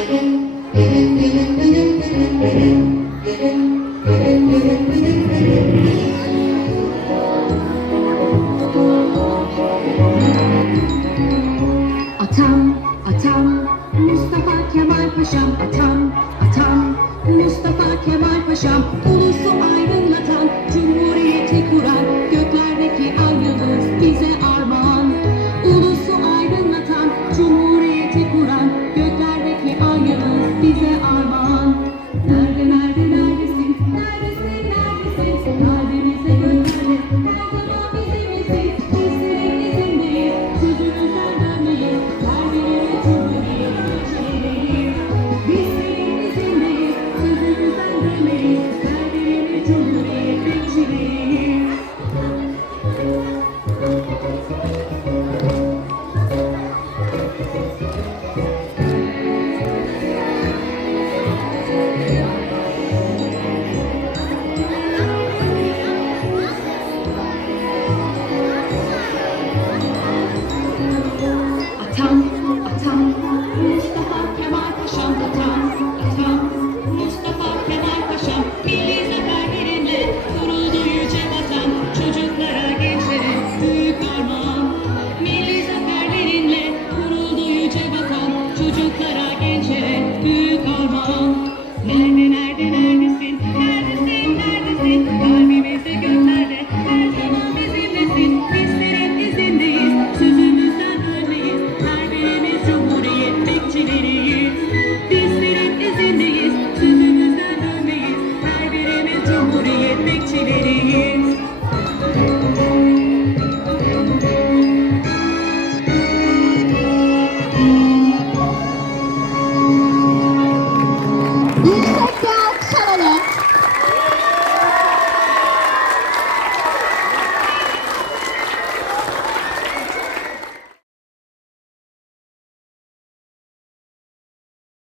Atam, atam, Mustafa Kemal Paşam. Atam, atam, Mustafa Kemal Paşam. Ulusu ay TV.